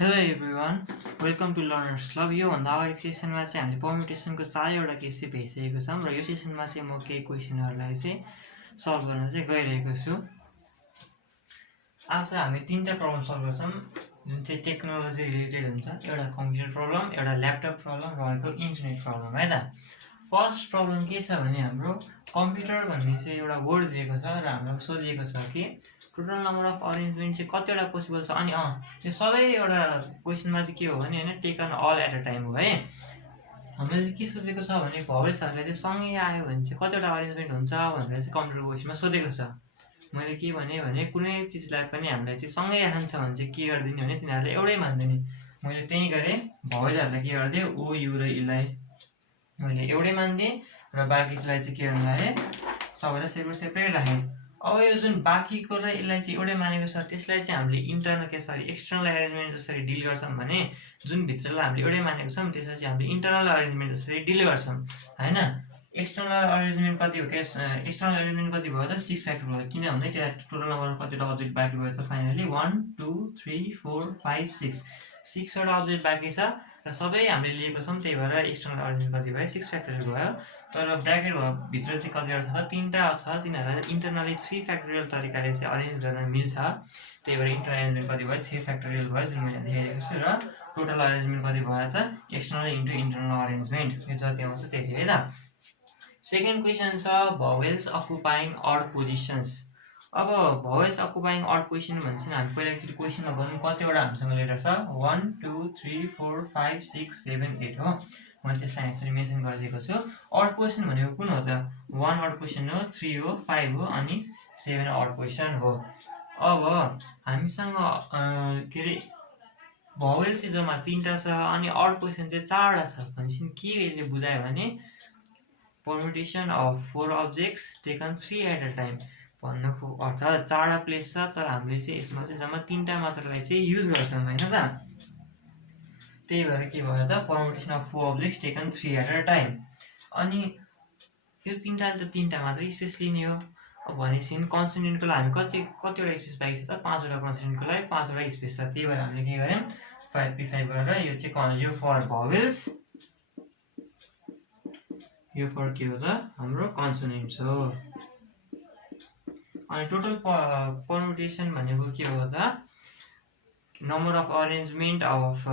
Hello everyone, welcome to Learners Club. योभन्दा अगाडिको सेसनमा चाहिँ हामीले पर्म्युटेसनको 4वटा केस चाहिँ भेटिसकेको छौँ र यो सेसनमा चाहिँ म केही क्वेसनहरूलाई चाहिँ सल्भ गर्न चाहिँ गइरहेको छु। आज हामी 3टा प्रब्लम सल्भ गर्छौँ जुन चाहिँ टेक्नोलोजी रिलेटेड हुन्छ। एउटा कम्प्युटर प्रब्लम, एउटा ल्यापटप प्रब्लम र अर्को इन्टरनेट प्रब्लम है त। फर्स्ट प्रब्लम के छ भने हाम्रो कम्प्युटर भन्ने चाहिँ एउटा वर्ड दिएको छ र हामीलाई सोधिएको छ कि टोटल नम्बर अफ अरेन्जमेन्ट चाहिँ कतिवटा पोसिबल छ। अनि यो सबै एउटा क्वेसनमा चाहिँ के हो भने होइन, taken all at a time हो है। हामीले चाहिँ के सोधेको छ भने भवेल्सहरूलाई चाहिँ सँगै आयो भने चाहिँ कतिवटा अरेन्जमेन्ट हुन्छ भनेर चाहिँ कम्प्युटर क्वेसनमा सोधेको छ। मैले के भने कुनै चिजलाई पनि हामीलाई चाहिँ सँगै राख्छ भने चाहिँ के गरिदिने भने तिनीहरूले एउटै मान्दिने। मैले त्यही गरेँ, भवेलहरूलाई के गरिदिएँ, ओ यु र इलाई मैले एउटै मानिदिएँ र बाँकीलाई चाहिँ के गर्नु लागेँ, सबैलाई सेपरेट सेपरेट राखेँ। अब यो जुन बाँकीको र यसलाई चाहिँ एउटै मानेको छ त्यसलाई चाहिँ हामीले एक्सटर्नल एरेन्जमेन्ट जसरी डिल गर्छौँ भने जुन भित्रलाई हामीले एउटै मानेको छौँ त्यसलाई चाहिँ हामीले इन्टरनल अरेन्जमेन्ट जसरी डिल गर्छौँ होइन। एक्सटर्नल अरेन्जमेन्ट कति हो, एक्सटर्नल अरेन्जमेन्ट कति भयो त 6 फ्याक्टर भयो, किनभने त्यहाँ टोटल नम्बर कतिवटा अब्जेक्ट बाँकी भयो त फाइनली 1 2 3 4 5 6वटा अब्जेक्ट बाँकी छ र सबै हामीले लिएको छौँ, त्यही भएर एक्सटर्नल अरेन्जमेन्ट कति भयो 6 फ्याक्टोरियल भयो। तर ब्राकेट भित्र चाहिँ कतिवटा छ, 3टा छ, तिनीहरूलाई इन्टरनली 3 फ्याक्टोरियल तरिकाले चाहिँ अरेन्ज गर्न मिल्छ। त्यही भएर इन्टरनल अरेन्जमेन्ट कति भयो 3 फ्याक्टोरियल भयो जुन मैले देखाइदिएको छु, र टोटल अरेन्जमेन्ट कति भयो त एक्सटर्नल इन्टु इन्टरनल अरेन्जमेन्ट, यो जति आउँछ त्यति है त। सेकेन्ड क्वेसन छ भवेल्स अकुपाइङ अड पोजिसन्स। अब भवेल्स अकुपाइङ अड पोजिसन भन्छ हामी पहिला एकचोटि क्वेसनमा गर्नु कतिवटा हामीसँग लेटर छ 1 2 3 4 5 6 7 8 हो। मैले त्यसलाई यसरी मेन्सन गरिदिएको छु। अड पोजिसन भनेको कुन हो त, 1 अड पोजिसन हो, 3 हो, 5 हो अनि 7 अड पोजिसन हो। अब हामीसँग के अरे भवेल चाहिँ जम्मा 3टा छ अनि अड पोजिसन चाहिँ 4वटा छ भनेपछि के यसले बुझायो भने permutation of 4 objects taken 3 at a time भन्नुको अर्थ 4वटा प्लेस छ तर हामीले चाहिँ यसमा चाहिँ जम्मा 3टा मात्रलाई चाहिँ युज गर्छौँ होइन त। त्यही भएर के भयो त permutation of 4 objects taken 3 at a time. अनि यो 3टाले त 3टा मात्रै स्पेस लिने हो। अब भनेपछि कन्सोनेन्टको लागि हामी कतिवटा स्पेस बाँकी छ त, 5वटा कन्सोनेन्टको लागि 5वटा स्पेस छ। त्यही भएर हामीले के गर्यौँ 5p5 गरेर यो चाहिँ यो फर भवेल्स, यो फर के हो त हाम्रो कन्सोनेन्ट्स हो। अनि टोटल परम्युटेसन भनेको के हो त number of arrangement of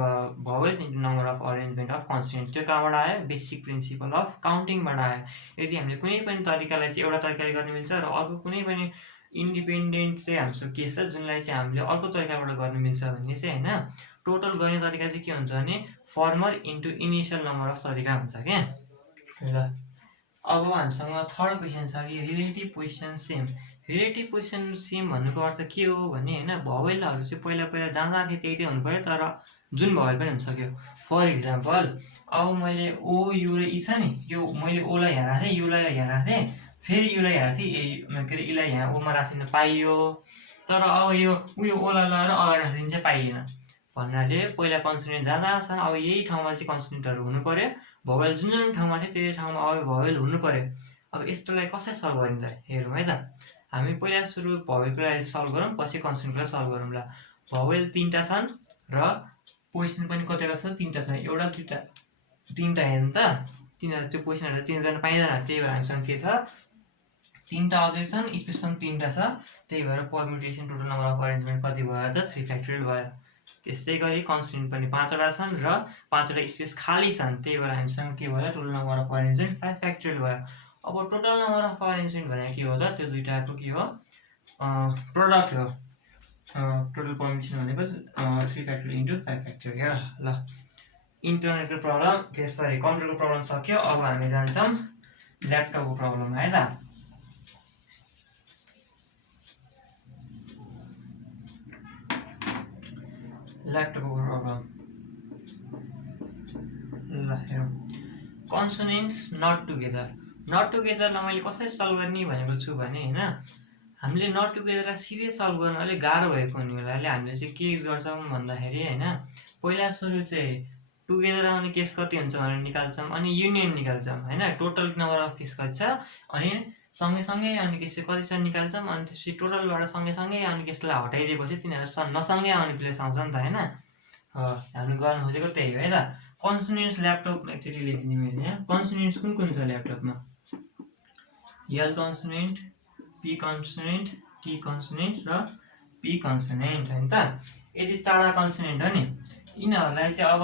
vowels into number of arrangement of consonant. त्यो कहाँबाट आयो, बेसिक प्रिन्सिपल अफ काउन्टिङबाट आयो। यदि हामीले कुनै पनि तरिकालाई चाहिँ एउटा तरिकाले गर्न मिल्छ र अर्को कुनै पनि इन्डिपेन्डेन्ट चाहिँ हाम्रो केस छ जुनलाई चाहिँ हामीले अर्को तरिकाबाट गर्न मिल्छ भने चाहिँ होइन, टोटल गर्ने तरिका चाहिँ के हुन्छ भने former into initial number of तरिका हुन्छ क्या। ल अब हामीसँग थर्ड क्वेसन छ कि relative position same. Relative position same भन्नुको अर्थ के हो भने होइन, भवेलहरू चाहिँ पहिला जहाँ थिए त्यही हुनु पऱ्यो तर जुन भवेल पनि हुनसक्यो। फर इक्जाम्पल अब मैले ओ यु र इ छ नि, यो मैले ओलाई यहाँ राखेँ, युलाई यहाँ राखेँ, फेरि युलाई यहाँ राखेँ, के अरे इलाई यहाँ ओमा राखिदिन पाइयो। तर अब यो उयो ओलाई लगाएर अगाडि राखिदिनु चाहिँ पाइएन भन्नाले पहिला कन्सोनेन्ट जहाँ छन् अब यही ठाउँमा चाहिँ कन्सोनेन्टहरू हुनु पऱ्यो, भवेल जुन ठाउँमा थियो त्यही ठाउँमा अब भवेल हुनु पऱ्यो। अब यस्तोलाई कसरी सल्भ गरिन्छ हेरौँ है त। हामी पहिला सुरु भवेलको लागि सल्भ गरौँ, पछि कन्सोनेन्टको लागि सल्भ गरौँ। ल भवेल 3टा छन् र पोजिसन पनि कतिवटा छ, 3टा छ, एउटा 2टा 3टा हेर्नु त, तिनीहरू त्यो पोजिसनहरू चेन्ज गर्न पाइँदैन। त्यही भएर हामीसँग के छ 3टा अब्जेक्ट छन्, स्पेस पनि 3टा छ, त्यही भएर permutation total number of arrangement कति भयो त 3 फ्याक्टोरियल भयो। त्यस्तै गरी कन्सोनेन्ट पनि 5वटा छन् र 5वटा स्पेस खाली छन्, त्यही भएर हामीसँग के भयो total number of arrangement 5 factorial भयो। अब टोटल नम्बर अफ अरेन्जमेन्ट भनेको के हो त, त्यो दुईटाको के हो प्रोडक्ट हो। टोटल परम्युटेसन भनेको 3 फ्याक्टोरियल इन्टु 5 फ्याक्टोरियल। ल इन्टरनेटको प्रब्लम कम्प्युटरको प्रब्लम सक्यो। अब हामी जान्छौँ ल्यापटपको प्रब्लम है त। ल्यापटपको प्रब्लम ल हेरौँ। कन्सोनेन्ट्स नट टुगेदरलाई मैले कसरी सल्भ गर्ने भनेको छु भने होइन, हामीले नट टुगेदरलाई सिधै सल्भ गर्न अलिक गाह्रो भएको हुनाले हामीले चाहिँ के युज गर्छौँ भन्दाखेरि होइन, पहिला सुरु चाहिँ टुगेदर आउने केस कति हुन्छ भनेर निकाल्छौँ अनि युनियन निकाल्छौँ होइन, टोटल नम्बर अफ केस कति छ अनि सँगै आउने केस चाहिँ कति छ निकाल्छौँ। अनि त्यसपछि टोटलबाट सँगै आउने केसलाई हटाइदिएपछि तिनीहरू नसँगै आउने प्लेस आउँछ नि त होइन। हामीले गर्नु खोजेको त्यही हो है त। कन्सोनेन्ट्स ल्यापटप एकचोटि लेखिदिने मैले यहाँ। कन्सोनेन्ट्स कुन कुन छ ल्यापटपमा? L consonant, P consonant, T consonant र पी कन्सोनेन्ट होइन त। यति 4वटा कन्सोनेन्ट हो नि। यिनीहरूलाई चाहिँ अब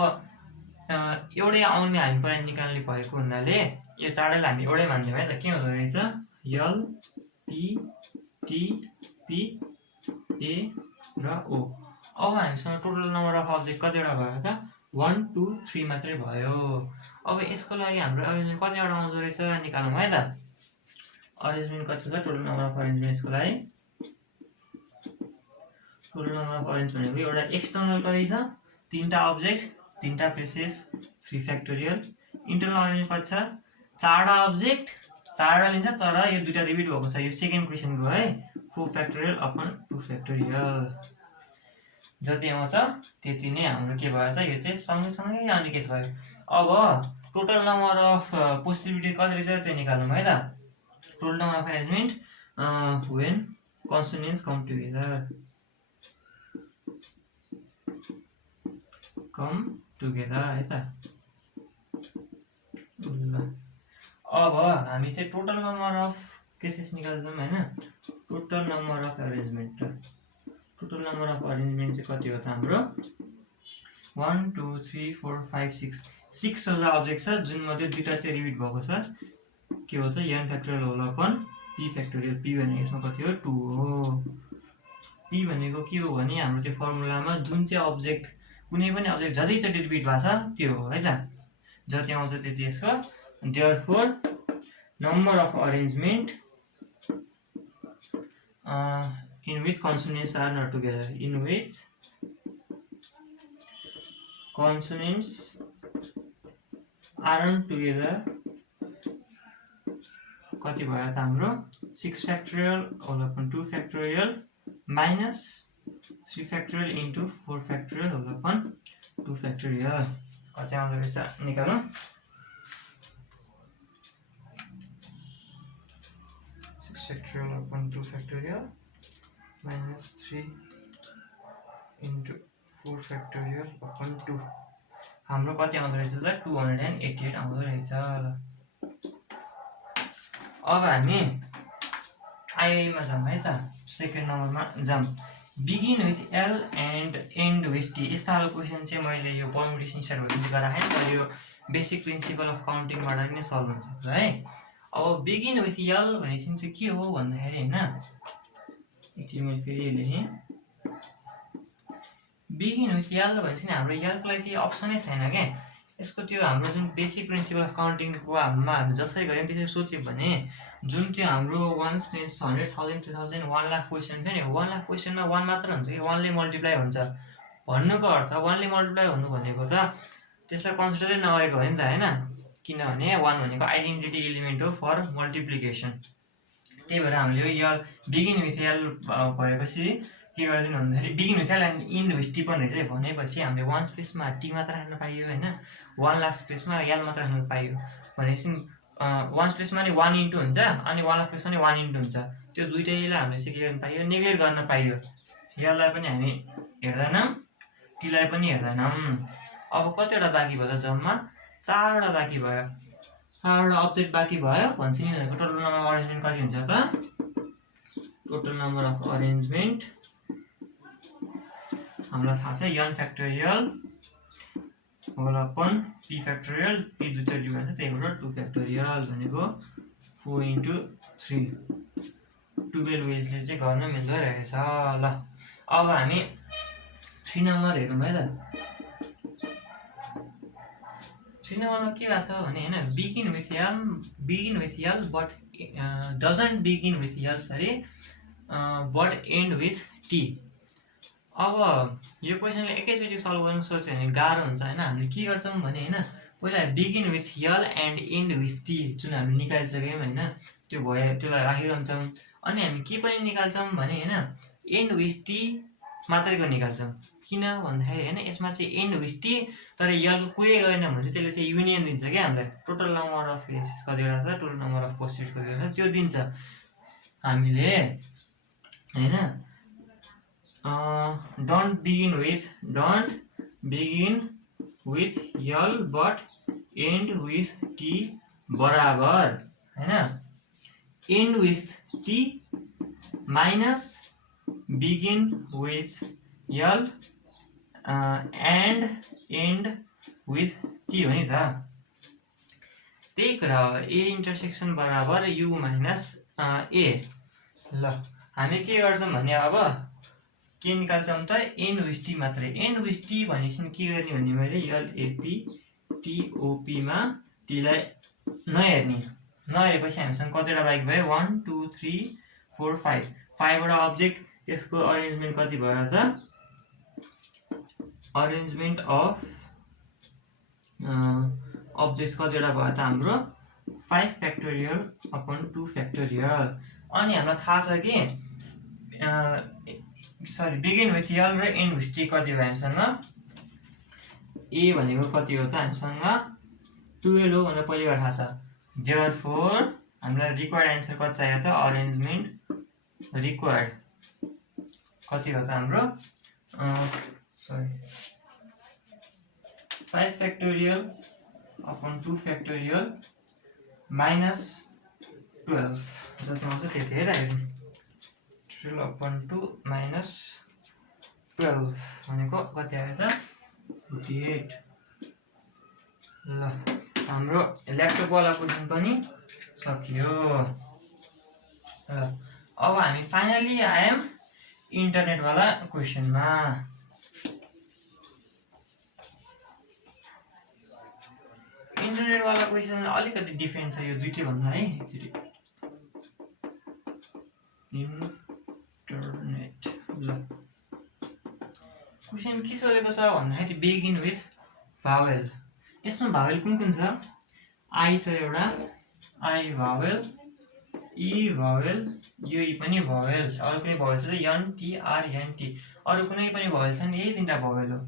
एउटै आउने हामी पहिला निकाल्ने भएको हुनाले यो 4वटालाई हामी एउटै मान्दियौँ है त। के हुँदो रहेछ? एल, पी, टी, पी, ए र ओ। अब हामीसँग टोटल नम्बर अफ अब्जेक्ट कतिवटा भयो त? 1 2 3 मात्रै भयो। अब यसको लागि हाम्रो अरेन्जमेन्ट कतिवटा आउँदो रहेछ निकालौँ है त। अरेन्जमेन्ट कति छ? टोटल नम्बर अफ अरेन्जमेन्ट यसको लागि टोटल नम्बर अफ अरेन्ज भनेको एउटा एक्सटर्नल कति छ? 3टा अब्जेक्ट 3टा प्लेसेस 3 फ्याक्टोरियल। इन्टरनल अरेन्जमेन्ट कति छ? 4टा अब्जेक्ट 4वटा लिन्छ, तर यो 2टा रिपिट भएको छ। यो सेकेन्ड क्वेसनको है 4 फ्याक्टोरियल अपन 2 फ्याक्टोरियल। जति आउँछ त्यति नै हाम्रो के भयो त? यो चाहिँ सँगसँगै आउने केस भयो। अब टोटल नम्बर अफ पोसिबिलिटी कति रहेछ त्यो निकालौँ है त। Total number of arrangement when consonants come together है त। अब हामी चाहिँ टोटल नम्बर अफ केसेस निकाल्छौँ होइन। Total number of arrangement total number of arrangement चाहिँ कति हो त हाम्रो? 1 2 3 4 5 6 6वटा अब्जेक्ट छ, जुन मध्ये 2टा चाहिँ रिपिट भएको छ। के हो त? N factorial whole upon P factorial. P भनेको यसमा कति हो? 2 हो। पी भनेको के हो भने हाम्रो त्यो फर्मुलामा जुन चाहिँ अब्जेक्ट कुनै पनि अब्जेक्ट जतिचोटि रिपिट भएको छ त्यो हो है त। जति आउँछ त्यति यसको। Therefore number of arrangement in which consonants are not together, in which consonants aren't together कति भयो त हाम्रो? 6 factorial whole upon 2 factorial minus 3 factorial into 4 factorial whole upon 2 factorial. कति आउँदो रहेछ निकालौँ। 6 factorial upon 2 factorial minus 3 into 4 factorial upon 2 हाम्रो कति आउँदो रहेछ त? 288 आउँदो रहेछ। ल अब हामी आइमा जाऊँ है त। सेकेन्ड नम्बरमा जाऊँ। Begin with L and and with T. यस्तो खालको क्वेसन चाहिँ मैले यो परम्युटेसन स्टार्ट भएपछि गराएँ तर यो बेसिक प्रिन्सिपल अफ काउन्टिङबाट नै सल्भ हुन्छ है। अब बिगिन विथ एल भनेपछि चाहिँ के हो भन्दाखेरि होइन, एकचोटि मैले फेरि लेखेँ। बिगिन विथ एल भनेपछि हाम्रो एलको लागि केही अप्सनै छैन क्या। यसको त्यो हाम्रो जुन बेसिक प्रिन्सिपल अफ काउन्टिङको हाम्रोमा हामीले जसरी गऱ्यौँ त्यसरी सोच्यो भने जुन त्यो हाम्रो 1 10 100 1000 2000 1 लाख क्वेसन छ नि, 1 लाख क्वेसनमा 1 मात्र हुन्छ कि 1ले मल्टिप्लाई हुन्छ। भन्नुको अर्थ 1ले मल्टिप्लाई हुनु भनेको त त्यसलाई कन्सिडरै नगरेको हो नि त होइन। किनभने 1 भनेको आइडेन्टिटी एलिमेन्ट हो फर मल्टिप्लिकेसन। त्यही भएर हामीले यो बिगिन विथ एल भएपछि के गरिदिनु भन्दाखेरि begin with L and end with T पनि रहेछ भनेपछि हामीले 1 प्लेसमा टी मात्र राख्न पाइयो होइन, 1 लाख प्लेसमा एल मात्र राख्न पाइयो भनेपछि 1 प्लेसमा नि 1 इन्टु हुन्छ अनि 1 लाख प्लेसमा नि 1 इन्टु हुन्छ। त्यो दुइटैलाई हामीले चाहिँ के गर्न पाइयो? नेग्लेक्ट गर्न पाइयो। एललाई पनि हामी हेर्दैनौँ, टीलाई पनि हेर्दैनौँ। अब कतिवटा बाँकी भयो त? जम्मा 4वटा बाँकी भयो। 4वटा अब्जेक्ट बाँकी भयो भन्छ नि। टोटल नम्बर अफ अरेन्जमेन्ट कति हुन्छ त? टोटल नम्बर अफ अरेन्जमेन्ट हामीलाई थाहा छ N factorial whole upon P factorial. P दुईचोटि भन्छ त्यही भएर 2 फ्याक्टोरियल भनेको 4 इन्टु 3 12 वेजले चाहिँ गर्न मिल्दो रहेछ। ल अब हामी 3 नम्बर हेरौँ है त। 3 नम्बरमा के भएको छ भने होइन, begin with L but doesn't begin with L but and with T. अब यो क्वेसनले एकैचोटि सल्भ गर्न सोच्यो भने गाह्रो हुन्छ होइन। हामीले के गर्छौँ भने होइन, पहिला begin with L and and with T जुन हामी निकालिसक्यौँ होइन, त्यो भयो त्यसलाई राखिरहन्छौँ। अनि हामी के पनि निकाल्छौँ भने होइन, एन्ड विथ टी मात्रैको निकाल्छौँ। किन भन्दाखेरि होइन, यसमा चाहिँ एन्ड विथ टी तर एलको कुरै गएन भने चाहिँ त्यसले चाहिँ युनियन दिन्छ क्या हामीलाई। टोटल नम्बर अफ केसेस कतिवटा छ, टोटल नम्बर अफ पोसिबिलिटी कतिवटा छ त्यो दिन्छ हामीले होइन। Don't begin with L but and with T बराबर हैन and with T minus begin with L and and with T हो नि त त्यही कुरा हो ए इन्टरसेक्सन बराबर यु माइनस ए ल हामी के गर्छौँ भने अब के निकाल्छौँ त एन विथ टी मात्रै एन विथ टी भनेपछि के गर्ने भने मैले एलएपी टिओपीमा टीलाई नहेर्ने नहेरेपछि हामीसँग कतिवटा बाइक भयो 1 2 3 4 5 5वटा अब्जेक्ट त्यसको अरेन्जमेन्ट कति भयो त अरेन्जमेन्ट अफ अब्जेक्ट्स कतिवटा भयो त हाम्रो 5 फ्याक्टोरियल अपन 2 फ्याक्टोरियल अनि हामीलाई थाहा छ कि सरी बिगिन विथ यल र एन्ड विथ टी कति हो हामीसँग ए भनेको कति हो त हामीसँग 12 हो भनेर पहिलेबाट थाहा छ देयरफोर हामीलाई रिक्वायर्ड एन्सर कति चाहिएको छ अरेन्जमेन्ट रिक्वायर्ड कति हो त हाम्रो sorry 5 factorial upon 2 factorial minus 12 जति आउँछ त्यति है त 12/2 माइनस 12 भनेको कति आयो त 48 ल हाम्रो ल्यापटपवाला क्वेसन पनि सकियो ल अब हामी फाइनली आयौँ इन्टरनेटवाला क्वेसनमा इन्टरनेटवाला क्वेसन अलिकति डिफ्रेन्ट छ यो दुईटै भन्दा है इन्टरनेट ल क्वेसन के सोधेको छ भन्दाखेरि बिगिन विथ भावेल यसमा भावेल कुन कुन छ आई छ एउटा आई भावेल ई भावेल यो ई पनि भावेल अरु पनि भावेल छ N T R N T अरु कुनै पनि भावेल छन् यही तीनटा भावेल हो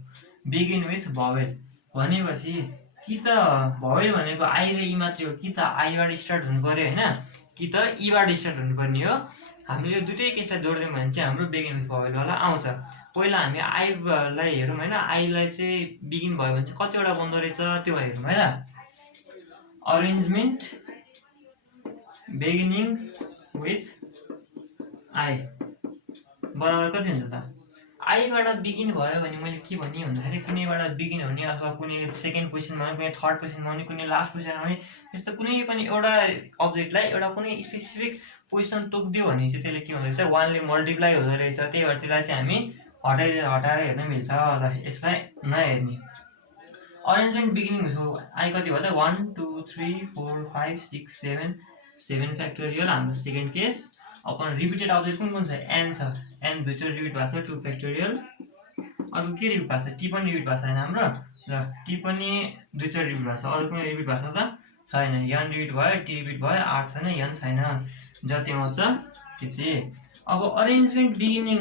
बिगिन विथ भावेल भनेपछि कि त भावेल भनेको आई र ई मात्रै हो कि त आईबाट स्टार्ट हुनु पर्यो हैन कि त ईबाट स्टार्ट हुनुपर्ने हो हामीले यो दुईटै केसलाई जोड्दियौँ भने चाहिँ हाम्रो बिगिन विथ भावेलवाला आउँछ पहिला हामी आईलाई हेरौँ हैन आईलाई चाहिँ बिगिन भयो भने चाहिँ कतिवटा बन्दो रहेछ त्यो हेरौँ है त अरेन्जमेन्ट बिगिनिङ विथ आई बराबर कति हुन्छ त आईबाट बिगिन भयो भने मैले के भने भन्दाखेरि कुनैबाट बिगिन हुने अथवा कुनै सेकेन्ड पोजिसनमा हुने कुनै थर्ड पोजिसनमा हुने कुनै लास्ट पोजिसनमा हुने त्यस्तो कुनै पनि एउटा अब्जेक्टलाई एउटा कुनै स्पेसिफिक पोजिसन तोक्दियो भने चाहिँ त्यसले के हुँदो रहेछ 1 ले मल्टिप्लाई हुँदो रहेछ त्यही भएर त्यसलाई चाहिँ हामी हटाएर हेर्न मिल्छ ल यसलाई नहेर्ने अरेन्जमेन्ट बिगिनिङ हो आई कति भयो त 1 2 3 4 5 6 7 7 फ्याक्टोरियल हाम्रो second case upon repeated object कुन कुन छ एन छ एन दुईचोटि रिपिट भएको छ 2 फ्याक्टोरियल अरु के रिपिट भएको छ टी पनि रिपिट भएको छैन हाम्रो र टी पनि दुईचोटि रिपिट भएको छ अरु कुनै रिपिट भएको छ त छैन एन रिपिट भयो टी रिपिट भयो आर छैन एन छैन जति आउँछ त्यति अब अरेन्जमेन्ट बिगिनिङ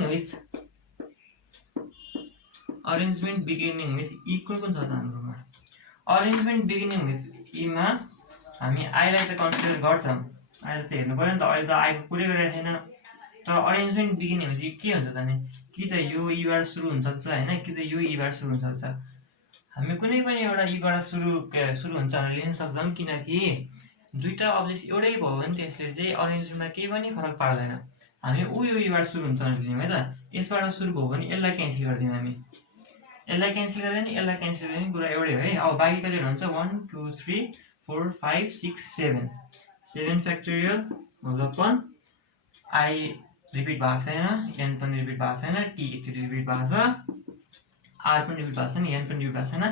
विथ ई कुन कुन छ त हाम्रोमा अरेन्जमेन्ट बिगिनिङ विथ ई मा हामी आईलाई त कन्सिडर गर्छौं आईलाई त हेर्नु पर्यो नि त अहिले त आईको कुरै गरेको छैन तर अरेन्जमेन्ट बिगिनिङ विथ के हुन्छ त नि कि त यो ईबाट सुरु हुन सक्छ हैन कि त यो ईबाट सुरु हुन सक्छ हामी कुनै पनि एउटा ईबाट सुरु हुन्छ भनेर लिन सक्छौं किनकि दुईटा अब्जेक्ट एउटै भयो भने त्यसले चाहिँ अरेन्जमेन्टमा केही पनि फरक पार्दैन हामी यो ईबाट सुरु हुन्छ भनेर लियौं है त यसबाट सुरु भयो भने यसलाई क्यान्सल गरिदियौं हामी यसलाई क्यान्सल गरेर नि यसलाई क्यान्सल गर्ने कुरा एउटै हो है अब बाँकी कतिवटा हुन्छ 1 2 3 4 5 6 7 7 फ्याक्टोरियल मतलब आई रिपिट भएको छैन एन पनि रिपिट भएको छैन टी रिपिट भएको छ आर पनि रिपिट भएको छैन एन पनि रिपिट भएको छैन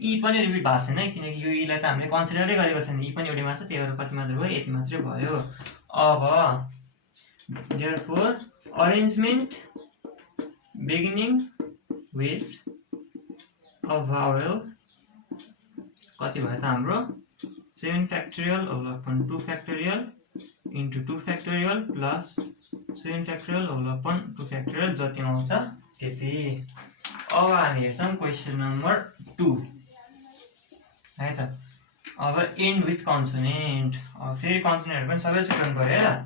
ई पनि रिपिट भएको छैन किनकि यो ईलाई त हामीले कन्सिडरै गरेको छैन ई पनि एउटै मात्र त्यही भएर कति मात्र भयो यति मात्रै भयो अब therefore arrangement beginning with a vowel कति भयो त हाम्रो 7 factorial whole upon 2 factorial into 2 factorial plus 7 factorial whole upon 2 factorial जति आउँछ त्यति अब हामी हेर्छौं क्वेसन नम्बर 2 है त अब एन्ड विथ कन्सोनेन्ट अब फेरि कन्सोनेन्टहरु पनि सबै छुट्याउनु पर्यो है त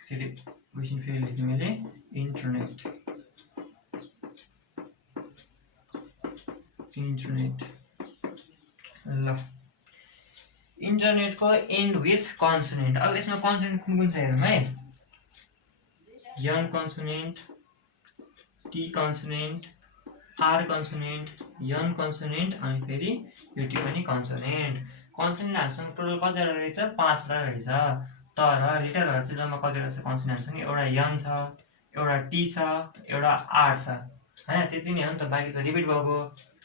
एकचोटि क्वेसन फेरि लेख्नु मैले इन्टरनेट। ल इन्टरनेटको एन्ड विथ कन्सोनेन्ट। अब यसमा कन्सोनेन्ट कुन कुन छ हेरौँ है। N consonant, T consonant, R consonant, N consonant अनि फेरि यो टी पनि कन्सोनेन्ट। कन्सोनेन्ट हामीसँग टोटल कतिवटा रहेछ 5वटा रहेछ। तर लेटरहरू चाहिँ जम्मा कतिवटा छ कन्सोनेन्ट हामीसँग एउटा यन छ, एउटा टी छ, एउटा आर छ हैन। त्यति नै हो नि त, बाँकी त रिपिट भएको।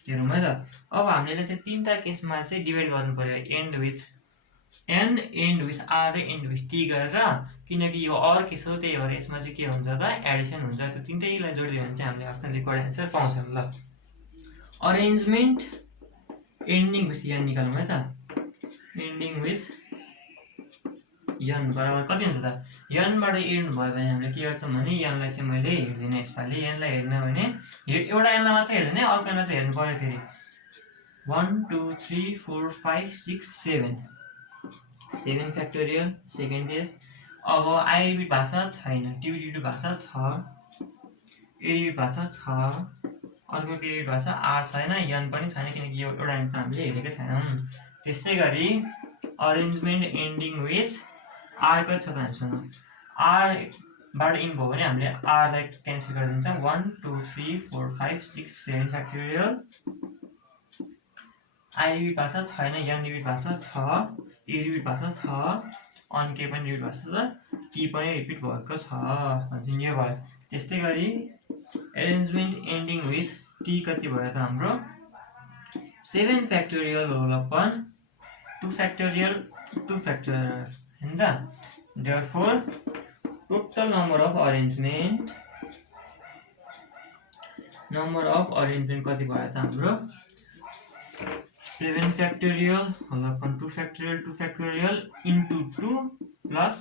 हेरौँ है त। अब हामीले चाहिँ 3टा केसमा चाहिँ डिभाइड गर्नु पर्यो, end with N, end with R र एन्ड विथ टी गरेर, किनकि यो अर केस हो त्यही भएर यसमा चाहिँ के हुन्छ त एडिसन हुन्छ। त्यो तिनटैलाई जोडिदियो भने चाहिँ हामीले आफ्नो रिक्वायर्ड एन्सर पाउँछौँ। ल अरेन्जमेन्ट एन्डिङ विथ यन निकालौँ है त। एन्डिङ विथ यन बराबर कति हुन्छ त, यनबाट एन्ड भयो भने हामीले के गर्छौँ भने यनलाई चाहिँ मैले हेर्दिनँ यसपालि। यनलाई हेर्न भने एउटा यनलाई मात्रै हेर्दैन है, अर्कोलाई त हेर्नु पर्यो फेरि। 1 2 3 4 5 6 7 फ्याक्टोरियल सेकेन्ड केस। अब आई रिपिट भएको छैन, टिभी रिपिट भएको छ, ए रिपिट भएको छ, अर्को के रिपिट भएको छ, आर छैन, यन पनि छैन किनकि यो एउटा एन्सर हामीले हेरेकै छैनौँ। त्यस्तै गरी अरेन्जमेन्ट एन्डिङ विथ आर कति छ त हामीसँग, आरबाट इन भयो भने हामीले आरलाई क्यान्सल गरिदिन्छौँ। 1 2 3 4 5 6 7 फ्याक्टोरियल। आई रिपिट भएको छैन, यन रिपिट भएको छ, ए रिपिट भएको छ, अनि के पनि रिपिट भएको छ, टी पनि रिपिट भएको छ भन्छ यो भयो। त्यस्तै गरी एरेन्जमेन्ट एन्डिङ विथ टी कति भयो त हाम्रो 7 factorial whole upon 2 factorial 2 factorial हैन त। Therefore total number of arrangement कति भयो त हाम्रो 7 factorial whole upon 2 factorial into 2 plus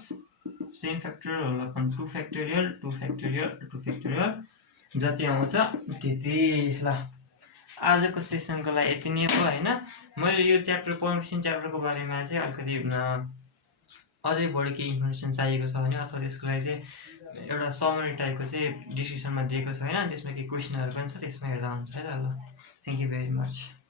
7 factorial whole upon 2 factorial जति आउँछ त्यति। ल आजको सेसनको लागि यति नै हो हैन। मैले यो च्याप्टर पम्पिसन च्याप्टरको बारेमा चाहिँ अलिकति अझै बढी केही इन्फर्मेसन चाहिएको छ भने अथवा त्यसको लागि चाहिँ एउटा समरी टाइपको चाहिँ डिस्क्रिप्सनमा दिएको छ हैन, त्यसमा केही क्वेसनहरू पनि छ, त्यसमा हेर्दा हुन्छ है त। ल थ्याङ्क यू भेरी मच।